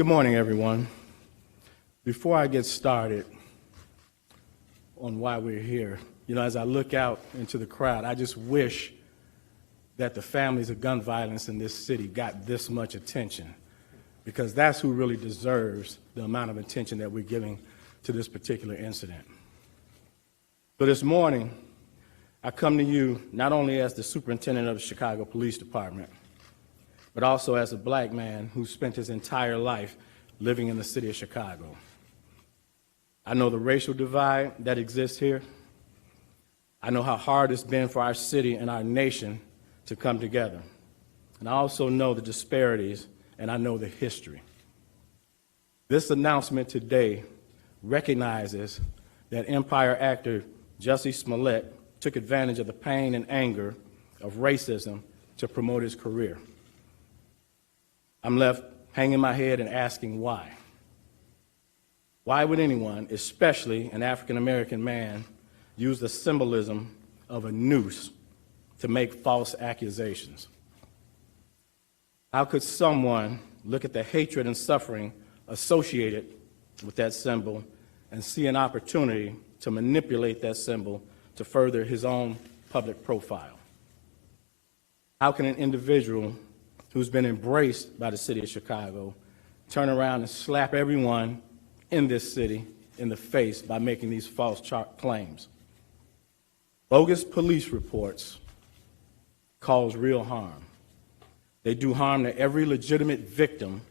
Good morning, everyone. Before I get started on why we're here, as I look out into the crowd, I just wish that the families of gun violence in this city got this much attention, because that's who really deserves the amount of attention that we're giving to this particular incident. So this morning, I come to you not only as the superintendent of the Chicago Police Department, but also as a black man who spent his entire life living in the city of Chicago. I know the racial divide that exists here. I know how hard it's been for our city and our nation to come together. And I also know the disparities, and I know the history. This announcement today recognizes that Empire actor Jussie Smollett took advantage of the pain and anger of racism to promote his career. I'm left hanging my head and asking why. Why would anyone, especially an African-American man, use the symbolism of a noose to make false accusations? How could someone look at the hatred and suffering associated with that symbol and see an opportunity to manipulate that symbol to further his own public profile? How can an individual who's been embraced by the city of Chicago turn around and slap everyone in this city in the face by making these false claims? Bogus police reports cause real harm. They do harm to every legitimate victim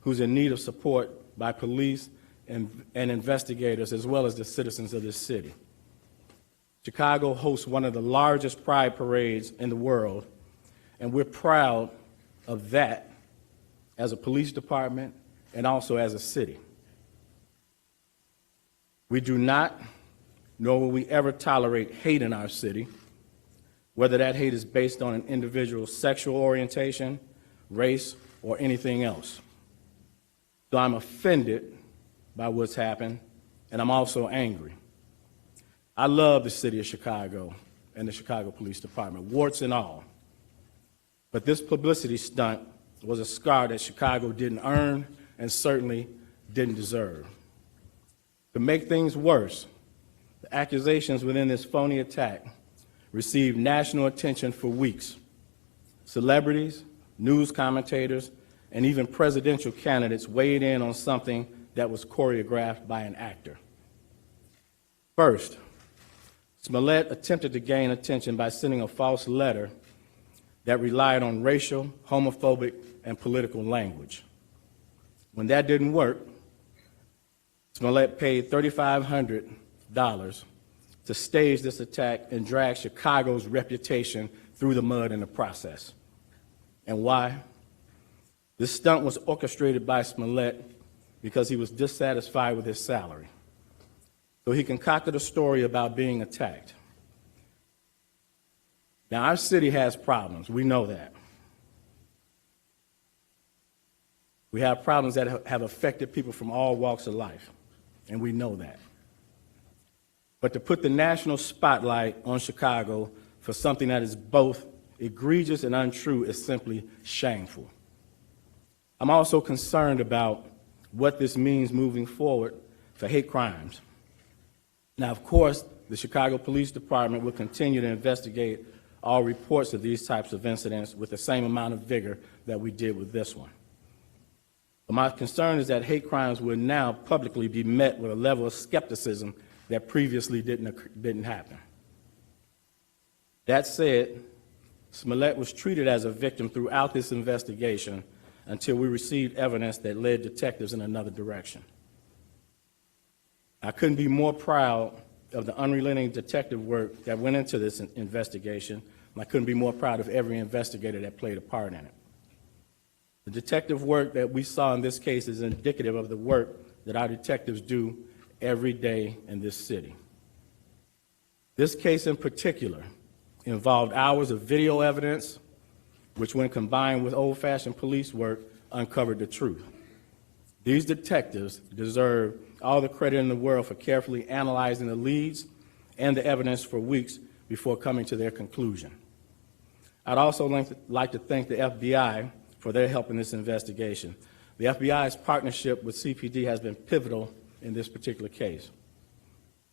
who's in need of support by police and investigators, as well as the citizens of this city. Chicago hosts one of the largest pride parades in the world, and we're proud of that as a police department and also as a city. We do not, nor will we ever tolerate hate in our city, whether that hate is based on an individual's sexual orientation, race, or anything else. So I'm offended by what's happened, and I'm also angry. I love the city of Chicago and the Chicago Police Department, warts and all. But this publicity stunt was a scar that Chicago didn't earn and certainly didn't deserve. To make things worse, the accusations within this phony attack received national attention for weeks. Celebrities, news commentators, and even presidential candidates weighed in on something that was choreographed by an actor. First, Smollett attempted to gain attention by sending a false letter that relied on racial, homophobic, and political language. When that didn't work, Smollett paid $3,500 to stage this attack and drag Chicago's reputation through the mud in the process. And why? This stunt was orchestrated by Smollett because he was dissatisfied with his salary. So he concocted a story about being attacked. Now, our city has problems. We know that. We have problems that have affected people from all walks of life, and we know that. But to put the national spotlight on Chicago for something that is both egregious and untrue is simply shameful. I'm also concerned about what this means moving forward for hate crimes. Now, of course, the Chicago Police Department will continue to investigate all reports of these types of incidents with the same amount of vigor that we did with this one. But my concern is that hate crimes will now publicly be met with a level of skepticism that previously didn't happen. That said, Smollett was treated as a victim throughout this investigation until we received evidence that led detectives in another direction. I couldn't be more proud of the unrelenting detective work that went into this investigation, and I couldn't be more proud of every investigator that played a part in it. The detective work that we saw in this case is indicative of the work that our detectives do every day in this city. This case in particular involved hours of video evidence, which when combined with old-fashioned police work, uncovered the truth. These detectives deserve all the credit in the world for carefully analyzing the leads and the evidence for weeks before coming to their conclusion. I'd also like to thank the FBI for their help in this investigation. The FBI's partnership with CPD has been pivotal in this particular case.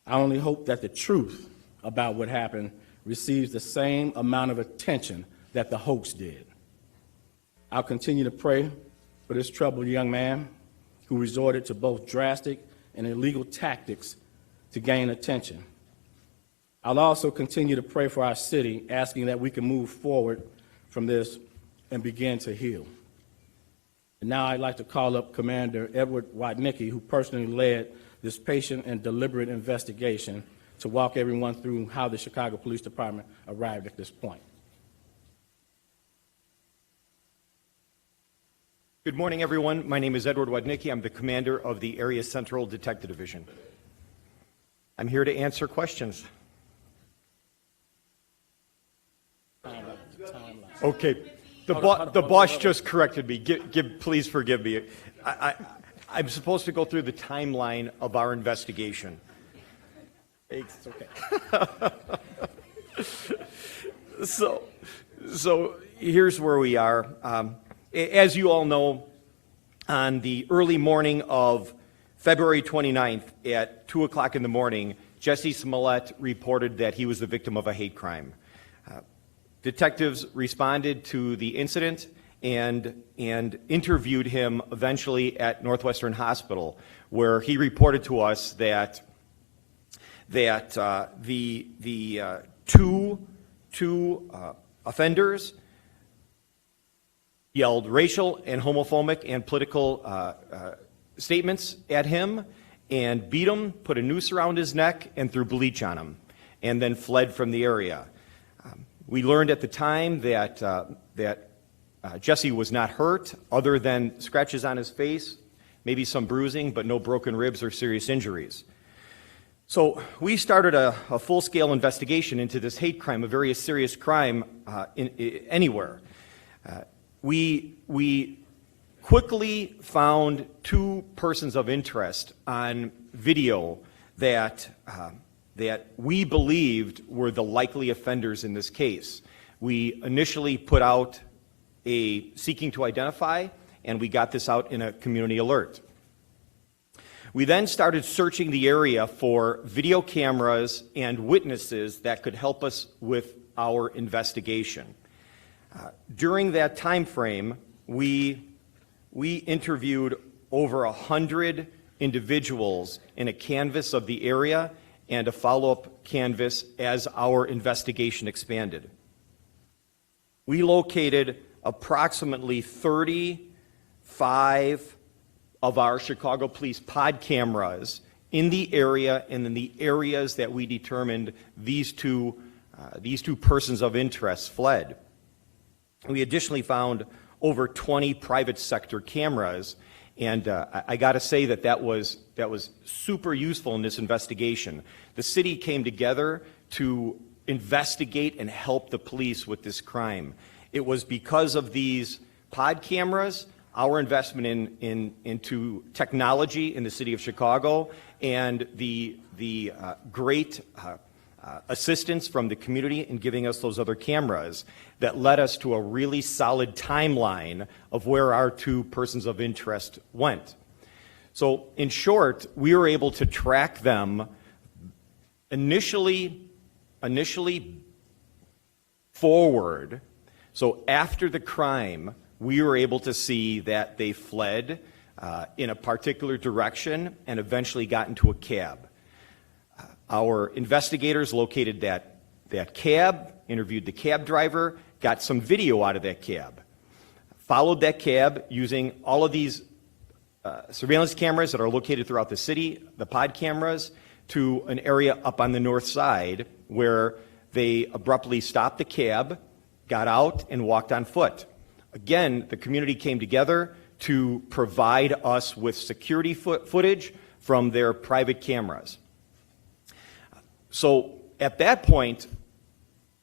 I only hope that the truth about what happened receives the same amount of attention that the hoax did. I'll continue to pray for this troubled young man who resorted to both drastic and illegal tactics to gain attention. I'll also continue to pray for our city, asking that we can move forward from this and begin to heal. And now I'd like to call up Commander Edward Wadnicki, who personally led this patient and deliberate investigation, to walk everyone through how the Chicago Police Department arrived at this point. Good morning, everyone. My name is Edward Wadnicki. I'm the commander of the Area Central Detective Division. I'm here to answer questions. Okay. The boss just corrected me. Please forgive me. I'm supposed to go through the timeline of our investigation. It's okay. So here's where we are. As you all know, on the early morning of February 29th at 2 o'clock in the morning, Jussie Smollett reported that he was the victim of a hate crime. Detectives responded to the incident and interviewed him eventually at Northwestern Hospital, where he reported to us that the two offenders yelled racial and homophobic and political statements at him and beat him, put a noose around his neck, and threw bleach on him, and then fled from the area. We learned at the time that Jussie was not hurt, other than scratches on his face, maybe some bruising, but no broken ribs or serious injuries. So we started a full-scale investigation into this hate crime, a very serious crime anywhere. We quickly found two persons of interest on video that we believed were the likely offenders in this case. We initially put out a seeking to identify, and we got this out in a community alert. We then started searching the area for video cameras and witnesses that could help us with our investigation. During that time frame, we interviewed over 100 individuals in a canvass of the area and a follow-up canvass as our investigation expanded. We located approximately 35 of our Chicago Police pod cameras in the area and in the areas that we determined these two persons of interest fled. We additionally found over 20 private sector cameras, and I got to say that was super useful in this investigation. The city came together to investigate and help the police with this crime. It was because of these pod cameras, our investment into technology in the city of Chicago, and the great assistance from the community in giving us those other cameras that led us to a really solid timeline of where our two persons of interest went. So in short, we were able to track them initially forward. So after the crime, we were able to see that they fled in a particular direction and eventually got into a cab. Our investigators located that cab, interviewed the cab driver, got some video out of that cab, followed that cab using all of these surveillance cameras that are located throughout the city, the pod cameras, to an area up on the north side where they abruptly stopped the cab, got out, and walked on foot. Again, the community came together to provide us with security footage from their private cameras. So at that point,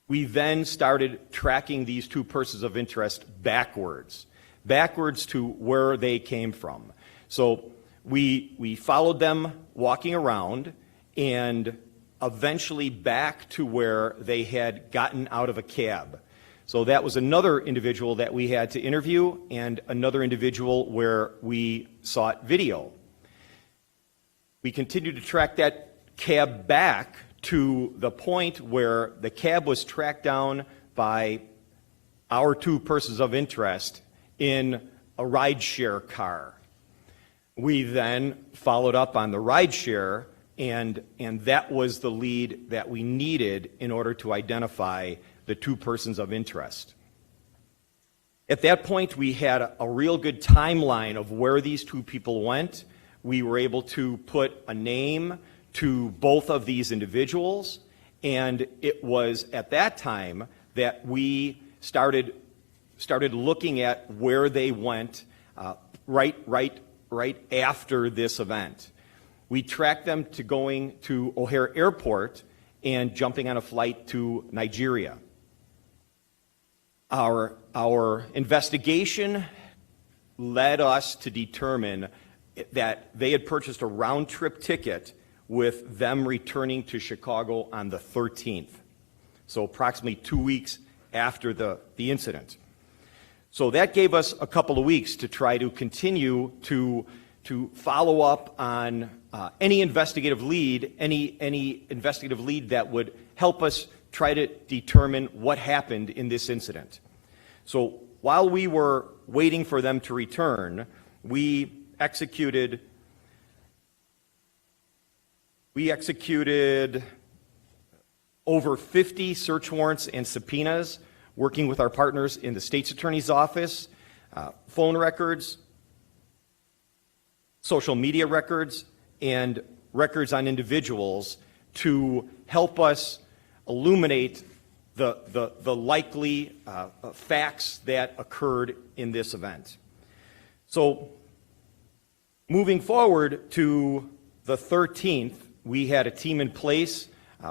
we then started tracking these two persons of interest backwards to where they came from. So we followed them walking around and eventually back to where they had gotten out of a cab. So that was another individual that we had to interview and another individual where we sought video. We continued to track that cab back to the point where the cab was tracked down by our two persons of interest in a rideshare car. We then followed up on the rideshare, and that was the lead that we needed in order to identify the two persons of interest. At that point, we had a real good timeline of where these two people went. We were able to put a name to both of these individuals, and it was at that time that we started looking at where they went right after this event. We tracked them to going to O'Hare Airport and jumping on a flight to Nigeria. Our investigation led us to determine that they had purchased a round-trip ticket with them returning to Chicago on the 13th, so approximately 2 weeks after the incident. So that gave us a couple of weeks to try to continue to follow up on any investigative lead that would help us try to determine what happened in this incident. So while we were waiting for them to return, we executed over 50 search warrants and subpoenas, working with our partners in the state's attorney's office, phone records, social media records, and records on individuals to help us illuminate the likely facts that occurred in this event. So moving forward to the 13th, we had a team in place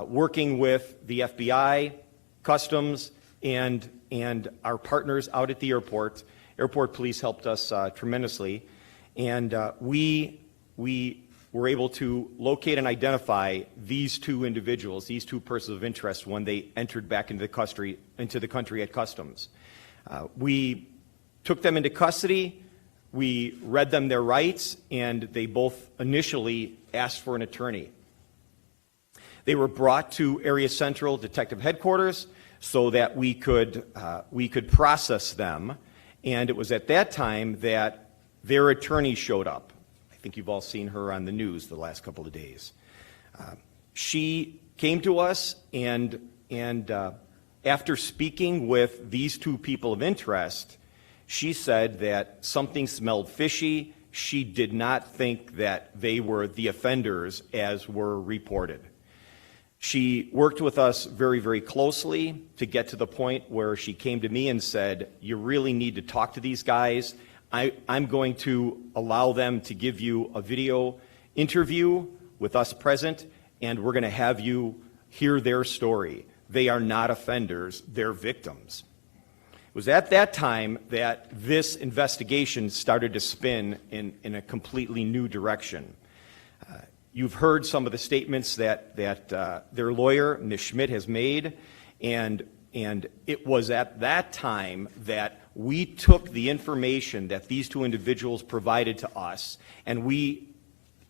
working with the FBI, Customs, and our partners out at the airport. Airport police helped us tremendously, and we were able to locate and identify these two individuals, these two persons of interest, when they entered back into the country at Customs. We took them into custody. We read them their rights, and they both initially asked for an attorney. They were brought to Area Central Detective Headquarters so that we could process them, and it was at that time that their attorney showed up. I think you've all seen her on the news the last couple of days. She came to us, and after speaking with these two people of interest, she said that something smelled fishy. She did not think that they were the offenders as were reported. She worked with us very, very closely to get to the point where she came to me and said, "You really need to talk to these guys. I'm going to allow them to give you a video interview with us present, and we're going to have you hear their story. They are not offenders, they're victims." It was at that time that this investigation started to spin in a completely new direction. You've heard some of the statements that their lawyer, Ms. Schmidt, has made, and it was at that time that we took the information that these two individuals provided to us, and we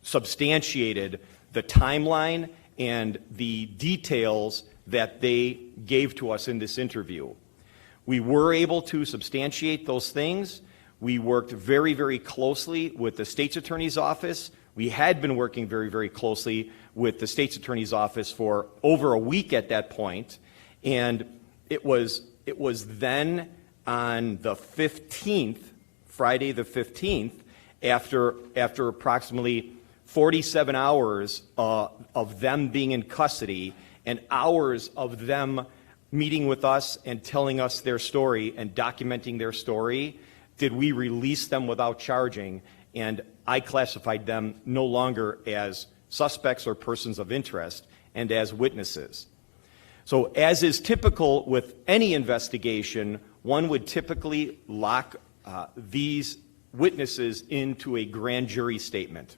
substantiated the timeline and the details that they gave to us in this interview. We were able to substantiate those things. We worked very, very closely with the state's attorney's office. We had been working very, very closely with the state's attorney's office for over a week at that point, and it was then on the 15th, Friday the 15th, after approximately 47 hours of them being in custody and hours of them meeting with us and telling us their story and documenting their story, did we release them without charging, and I classified them no longer as suspects or persons of interest and as witnesses. So as is typical with any investigation, one would typically lock these witnesses into a grand jury statement.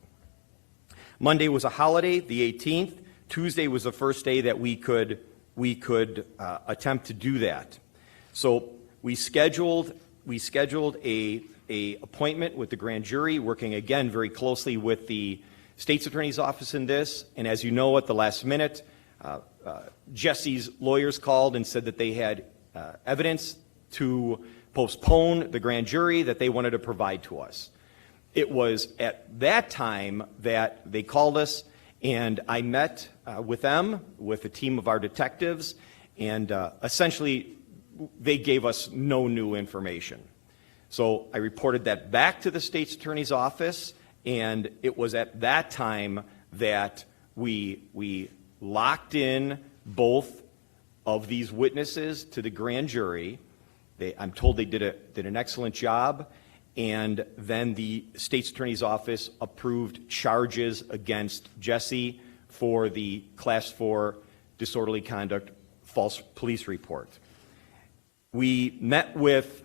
Monday was a holiday, the 18th. Tuesday was the first day that we could attempt to do that. So we scheduled a appointment with the grand jury, working again very closely with the state's attorney's office in this. And as you know, at the last minute, Jussie's lawyers called and said that they had evidence to postpone the grand jury that they wanted to provide to us. It was at that time that they called us, and I met with them, with a team of our detectives, and essentially they gave us no new information. So I reported that back to the state's attorney's office, and it was at that time that we locked in both of these witnesses to the grand jury. I'm told they did an excellent job, and then the state's attorney's office approved charges against Jussie for the Class 4 disorderly conduct false police report. We met with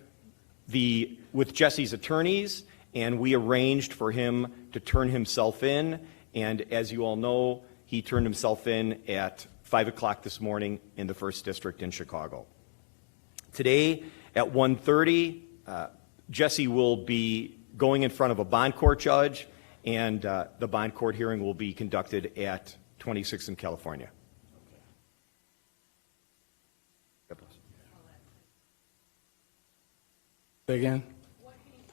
Jussie's attorneys, and we arranged for him to turn himself in, and as you all know, he turned himself in at 5 o'clock this morning in the 1st District in Chicago. Today at 1:30, Jussie will be going in front of a bond court judge, and the bond court hearing will be conducted at 26th in California. Say again? What can you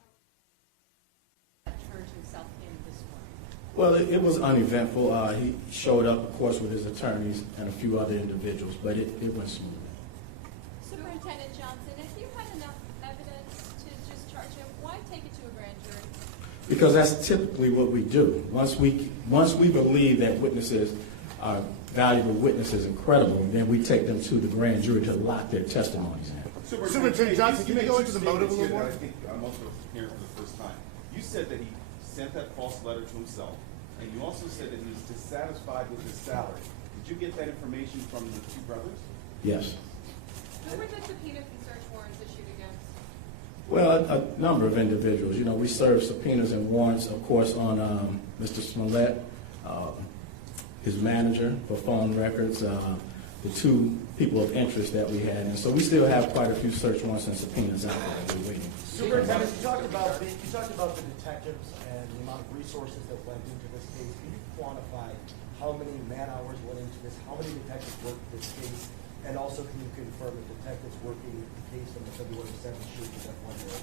tell us turned himself in this morning? Well, it was uneventful. He showed up, of course, with his attorneys and a few other individuals, but it went smoothly. Superintendent Johnson, if you had enough evidence to just charge him, why take it to a grand jury? Because that's typically what we do. Once we believe that witnesses are valuable witnesses and credible, then we take them to the grand jury to lock their testimonies in. Superintendent Johnson, can you go into the motive a little more? I think I'm also hearing for the first time. You said that he sent that false letter to himself, and you also said that he was dissatisfied with his salary. Did you get that information from the two brothers? Yes. Who were the subpoenas and search warrants issued against? Well, a number of individuals. You know, we served subpoenas and warrants, of course, on Mr. Smollett, his manager for phone records, the two people of interest that we had. And so we still have quite a few search warrants and subpoenas out there that we're waiting. Superintendent, you talked about the detectives and the amount of resources that went into this case. Can you quantify how many man-hours went into this, how many detectives worked this case, and also can you confirm that detectives working the case on the February 7th shooting that one year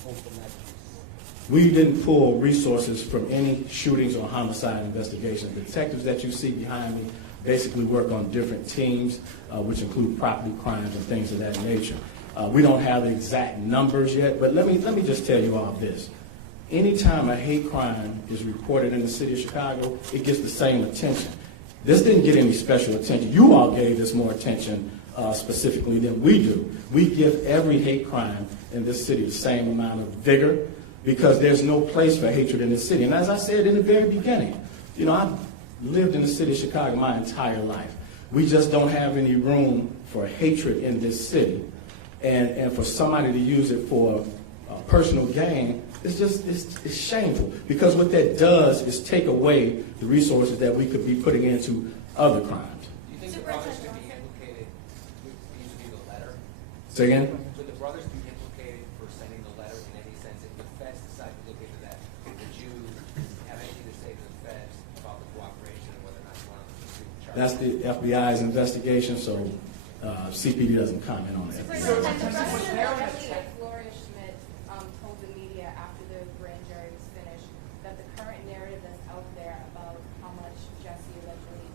pulled from that case? We didn't pull resources from any shootings or homicide investigations. The detectives that you see behind me basically work on different teams, which include property crimes and things of that nature. We don't have the exact numbers yet, but let me just tell you all this. Anytime a hate crime is reported in the city of Chicago, it gets the same attention. This didn't get any special attention. You all gave this more attention specifically than we do. We give every hate crime in this city the same amount of vigor because there's no place for hatred in this city. And as I said in the very beginning, you know, I've lived in the city of Chicago my entire life. We just don't have any room for hatred in this city. And for somebody to use it for personal gain, it's shameful. Because what that does is take away the resources that we could be putting into other crimes. Do you think the brothers could be implicated vis-a-vis the letter? Say again? Would the brothers be implicated for sending the letter in any sense? If the feds decide to look into that, would you have anything to say to the feds about the cooperation and whether or not you want to pursue charges? That's the FBI's investigation, so CPD doesn't comment on that. Superintendent, the president of Gloria Schmidt told the media after the grand jury was finished that the current narrative that's out there about how much Jussie allegedly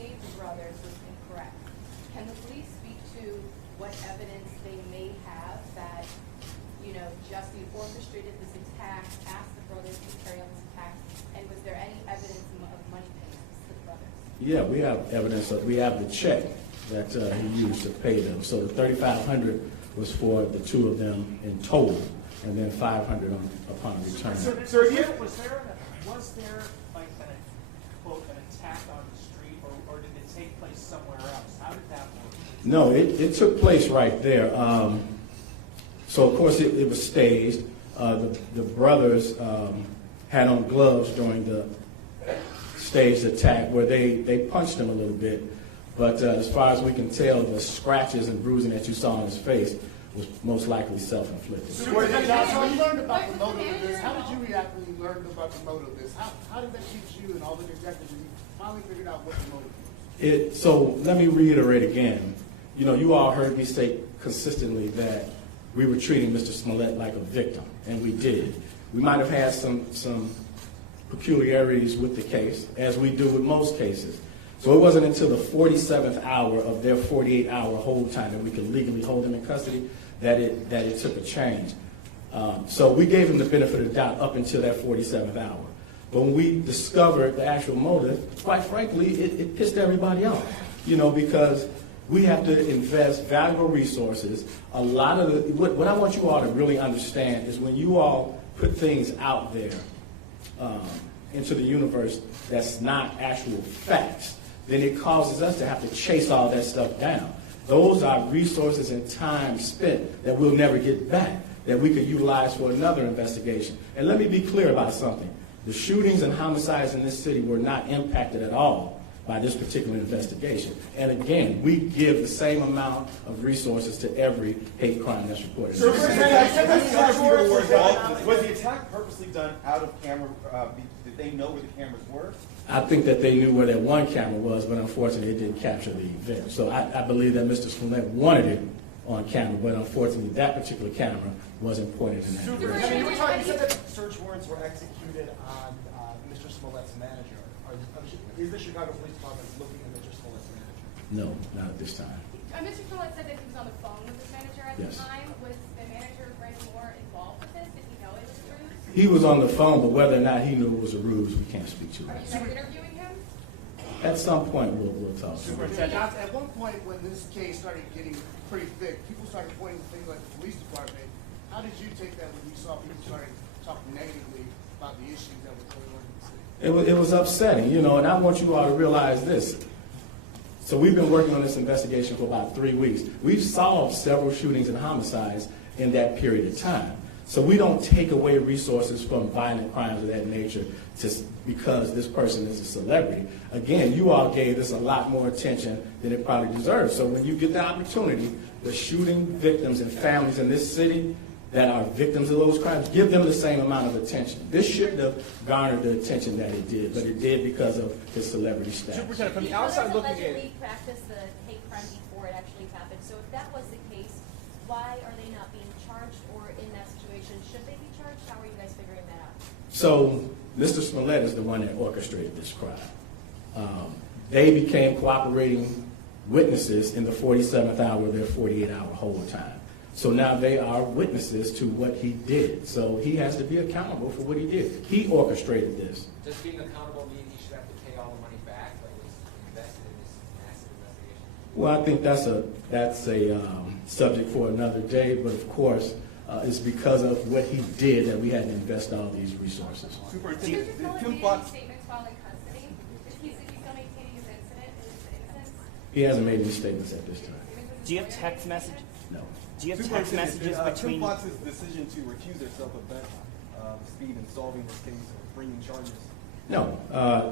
paid the brothers was incorrect. Can the police speak to what evidence they may have that, you know, Jussie orchestrated this attack, asked the brothers to carry out this attack, and was there any evidence of money payments to the brothers? Yeah, we have evidence of, we have the check that he used to pay them. So the $3,500 was for the two of them in total, and then $500 upon return. So was there like an attack on the street, or did it take place somewhere else? How did that work? No, it took place right there. So of course it was staged. The brothers had on gloves during the staged attack where they punched him a little bit. But as far as we can tell, the scratches and bruising that you saw on his face was most likely self-inflicted. Superintendent, how you learned about the motive of this? How did you react when you learned about the motive of this? How did that teach you and all the detectives when you finally figured out what the motive was? So let me reiterate again. You all heard me state consistently that we were treating Mr. Smollett like a victim, and we did. We might have had some peculiarities with the case, as we do with most cases. So it wasn't until the 47th hour of their 48-hour hold time that we could legally hold him in custody that it took a change. So we gave him the benefit of the doubt up until that 47th hour. But when we discovered the actual motive, quite frankly, it pissed everybody off, because we have to invest valuable resources. A lot of what I want you all to really understand is when you all put things out there into the universe that's not actual facts, then it causes us to have to chase all that stuff down. Those are resources and time spent that we'll never get back, that we could utilize for another investigation. And let me be clear about something. The shootings and homicides in this city were not impacted at all by this particular investigation. And again, we give the same amount of resources to every hate crime that's reported. Was the attack purposely done out of camera? Did they know where the cameras were? I think that they knew where that one camera was, but unfortunately it didn't capture the event. So I believe that Mr. Smollett wanted it on camera, but unfortunately that particular camera wasn't pointed in that direction. You said that search warrants were executed on Mr. Smollett's manager. Is the Chicago Police Department looking at Mr. Smollett's manager? No, not at this time. Mr. Smollett said that he was on the phone with his manager at Yes. the time. Was the manager, Brandon Moore, involved with this? Did he know it was a ruse? He was on the phone, but whether or not he knew it was a ruse, we can't speak to Are it. you guys interviewing him? At some point, we'll talk. Superintendent, at one point when this case started getting pretty thick, people started pointing to things like the police department. How did you take that when you saw people starting talking negatively about the issues that were going on in the city? It was upsetting, and I want you all to realize this. So we've been working on this investigation for about 3 weeks. We've solved several shootings and homicides in that period of time. So we don't take away resources from violent crimes of that nature just because this person is a celebrity. Again, you all gave this a lot more attention than it probably deserves. So when you get the opportunity, the shooting victims and families in this city that are victims of those crimes, give them the same amount of attention. This shouldn't have garnered the attention that it did, but it did because of his celebrity status. Superintendent, from the He outside was looking in, allegedly practiced the hate crime before it actually happened. So if that was the case, why are they not being charged, or in that situation, should they be charged? How are you guys figuring that out? So Mr. Smollett is the one that orchestrated this crime. They became cooperating witnesses in the 47th hour of their 48-hour hold time. So now they are witnesses to what he did. So he has to be accountable for what he did. He orchestrated this. Does being accountable mean he should have to pay all the money back that was invested in this massive investigation? Well, I think that's a subject for another day, but of course, it's because of what he did that we had to invest all these resources. Mr. Superintendent, did Smollett Kim made any Fox? statements while in custody? Is he still maintaining his innocence? He hasn't made any statements at this time. Do you have text messages? No. Do you have text messages between? Kim Fox's decision to recuse herself of that speed in solving this case or bringing charges? No.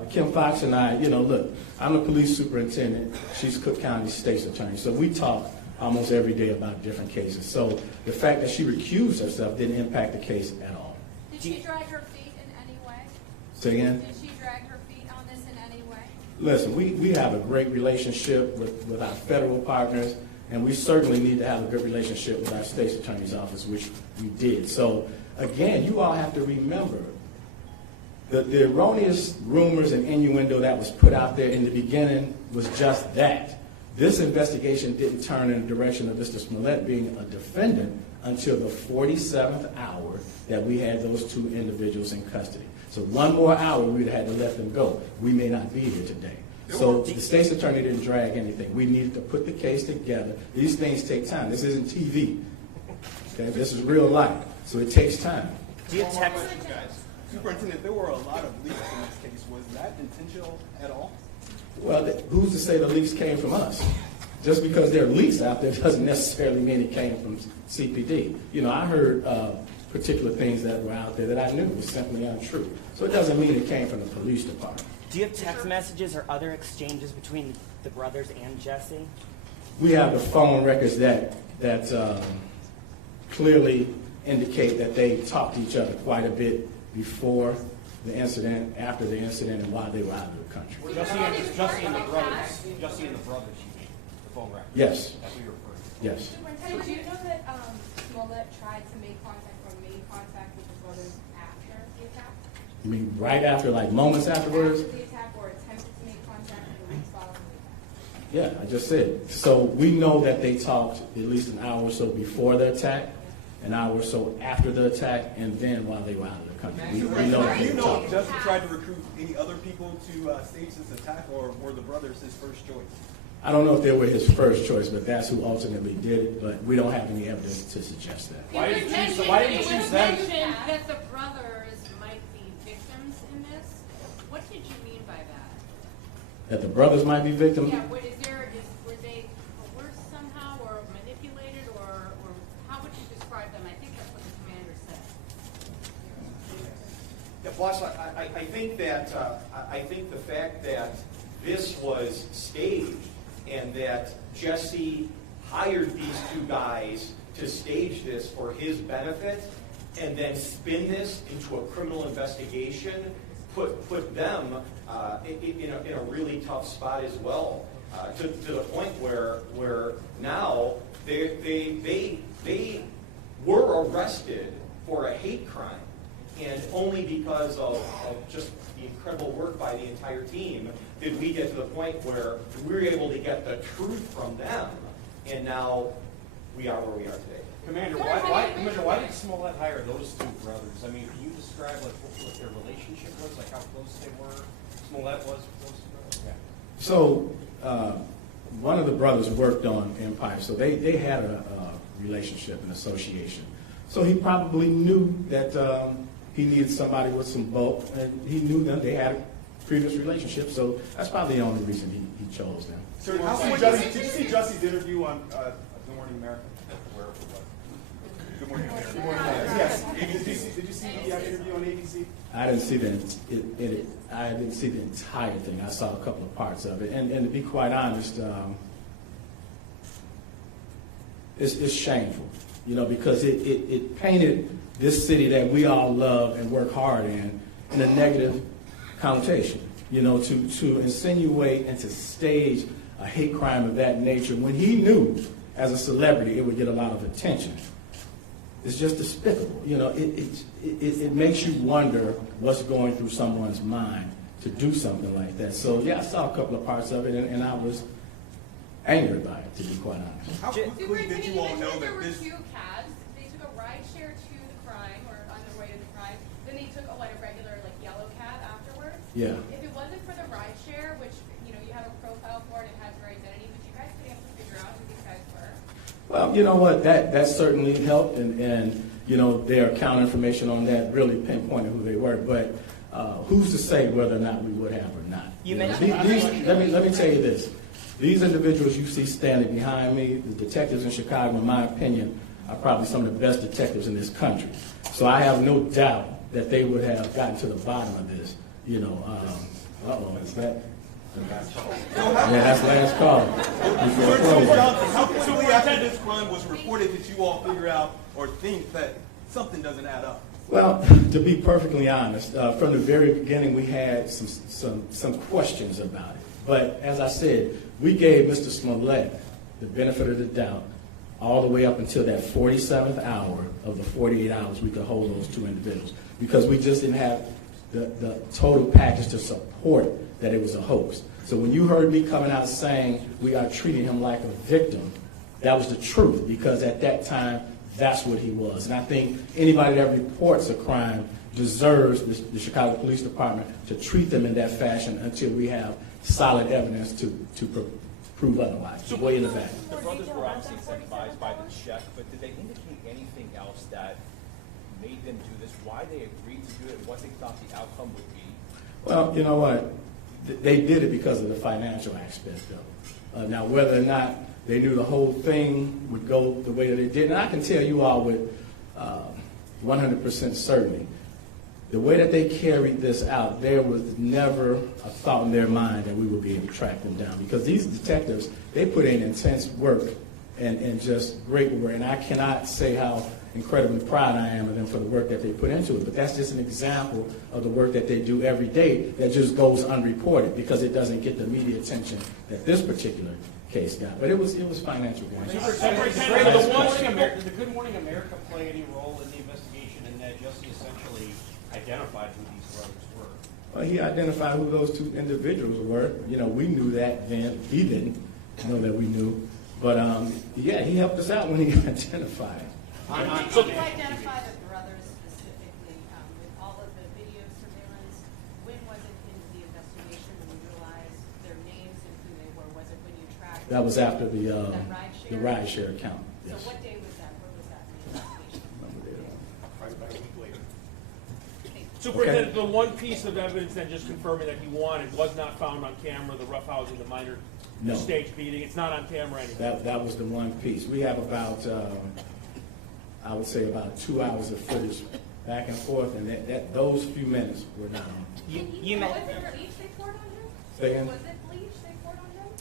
Kim Fox and I, look, I'm a police superintendent. She's Cook County State's attorney. So we talk almost every day about different cases. So the fact that she recused herself didn't impact the case at all. Did she drag her feet in any way? Say again? Did she drag her feet on this in any way? Listen, we have a great relationship with our federal partners, and we certainly need to have a good relationship with our state's attorney's office, which we did. So, again, you all have to remember that the erroneous rumors and innuendo that was put out there in the beginning was just that. This investigation didn't turn in the direction of Mr. Smollett being a defendant until the 47th hour that we had those two individuals in custody. So one more hour, we'd have had to let them go. We may not be here today. So the state's attorney didn't drag anything. We needed to put the case together. These things take time. This isn't TV. Okay? This is real life. So it takes time. Do you have text? Superintendent, there were a lot of leaks in this case. Was that intentional at all? Well, who's to say the leaks came from us? Just because there are leaks out there doesn't necessarily mean it came from CPD. I heard particular things that were out there that I knew was simply untrue. So it doesn't mean it came from the police department. Do you have text messages or other exchanges between the brothers and Jussie? We have the phone records that clearly indicate that they talked to each other quite a bit before the incident, after the incident, and while they were out of the country. Jussie and the brothers, you mean, the phone record? Yes, That's what you're referring to. yes. Superintendent, do you know that Smollett tried to make contact or made contact with his brothers after the attack? You mean right after, like moments afterwards? After the attack, or attempted to make contact in the weeks following the attack? Yeah, I just said. So we know that they talked at least an hour or so before the attack, an hour or so after the attack, and then while they were out of the country. We know that Do they you know talked. if Jussie tried to recruit any other people to stage this attack, or were the brothers his first choice? I don't know if they were his first choice, but that's who ultimately did it, but we don't have any evidence to suggest that. Why did you choose them? That the brothers might be victims in this. What did you mean by that? That the brothers might be victims? Yeah, were they coerced somehow or manipulated or how would you describe them? I think that's what the commander said. Yeah, boss, I think that, I think the fact that this was staged and that Jussie hired these two guys to stage this for his benefit and then spin this into a criminal investigation put them in a really tough spot as well, to the point where now they were arrested for a hate crime, and only because of just the incredible work by the entire team did we get to the point where we were able to get the truth from them, and now we are where we are today. Commander, why did Smollett hire those two brothers? I mean, can you describe like what their relationship was, like how close they were? Smollett was with those two brothers? Yeah. So one of the brothers worked on Empire, so they had a relationship, an association. So he probably knew that he needed somebody with some bulk, and he knew them. They had a previous relationship, so that's probably the only reason he chose them. Sir, did you see Jussie's interview on Good Morning America? Where it was? Good Morning America. Good Morning America. Yes. Did you see the interview on ABC? I didn't see I didn't see the entire thing. I saw a couple of parts of it, and to be quite honest, it's shameful, because it painted this city that we all love and work hard in a negative connotation. To insinuate and to stage a hate crime of that nature when he knew as a celebrity it would get a lot of attention. It's just despicable. It makes you wonder what's going through someone's mind to do something like that. So yeah, I saw a couple of parts of it, and I was angry by it, to be quite honest. How quickly did you all know that There were this? two cabs. They took a ride share to the crime or on their way to the crime. Then they took a regular yellow cab afterwards. Yeah. If it wasn't for the ride share, which you have a profile for it, it has their identity, would you guys be able to figure out who these guys were? Well, you know what? That certainly helped, and their account information on that really pinpointed who they were. But who's to say whether or not we would have or not? You mentioned let me tell you this. These individuals you see standing behind me, the detectives in Chicago, in my opinion, are probably some of the best detectives in this country. So I have no doubt that they would have gotten to the bottom of this. Is that? Yeah, that's last call. Before closing. How quickly after this crime was reported did you all figure out or think that something doesn't add up? Well, to be perfectly honest, from the very beginning we had some questions about it. But as I said, we gave Mr. Smollett the benefit of the doubt all the way up until that 47th hour of the 48 hours we could hold those two individuals, because we just didn't have the total package to support that it was a hoax. So when you heard me coming out saying we are treating him like a victim, that was the truth, because at that time, that's what he was. And I think anybody that reports a crime deserves the Chicago Police Department to treat them in that fashion until we have solid evidence to prove otherwise. Way in the back. The brothers were obviously incentivized by the check, but did they indicate anything else that made them do this, why they agreed to do it, and what they thought the outcome would be? Well, you know what? They did it because of the financial aspect of it. Now, whether or not they knew the whole thing would go the way that it did, and I can tell you all with 100% certainty, the way that they carried this out, there was never a thought in their mind that we would be able to track them down, because these detectives, they put in intense work and just great work. And I cannot say how incredibly proud I am of them for the work that they put into it. But that's just an example of the work that they do every day that just goes unreported because it doesn't get the media attention that this particular case got. But it was financial gain. Did the Good Morning America play any role in the investigation in that Jussie essentially identified who these brothers were? Well, he identified who those two individuals were. You know, we knew that then. He didn't know that we knew. But, yeah, he helped us out when he identified. Did you identify the brothers specifically with all of the video surveillance? When was it in the investigation when you realized their names and who they were? Was it when you tracked? That was after the that ride-share account. So Yes. what day was that? Where was that in the investigation? Probably about a week later. Superintendent, the one piece of evidence then just confirming that he wanted was not found on camera, the roughhousing, the minor No. stage beating. It's not on camera anymore. That was the one piece. We have about, I would say about 2 hours of footage back and forth, and those few minutes were not on. You Was meant, it bleach they poured on him? Say again? Was it bleach they poured on him?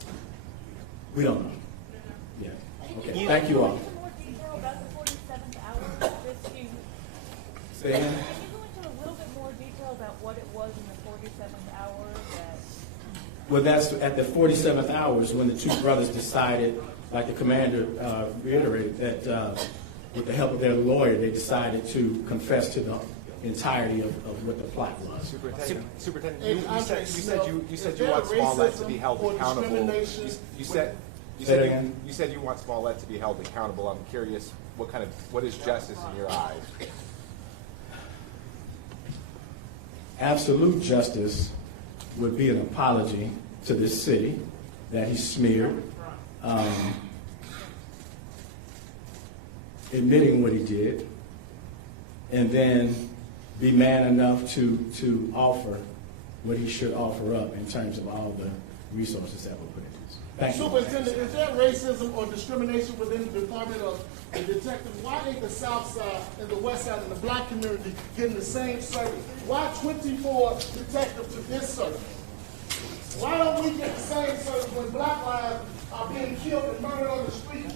We don't know. Yeah. Okay. You- Thank you all. Can you go into more detail about the 47th hour? Just to, Say again? can you go into a little bit more detail about what it was in the 47th hour that? Well, that's at the 47th hours when the two brothers decided, like the commander reiterated, that with the help of their lawyer, they decided to confess to the entirety of what the plot was. Superintendent, Hey, you Andre, said you is want there Smollett to be racism held or accountable. discrimination You Say that again? said you want Smollett to be held accountable. I'm curious, what is justice in your eyes? Absolute justice would be an apology to this city that he smeared, admitting what he did, and then be man enough to offer what he should offer up in terms of all the resources that were put into this. Thank you. Superintendent, is there racism or discrimination within the Department of the Detectives? Why ain't the South Side and the West Side and the Black community getting the same service? Why 24 detectives to this service? Why don't we get the same service when Black lives are being killed and murdered on the street?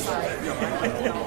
Sorry.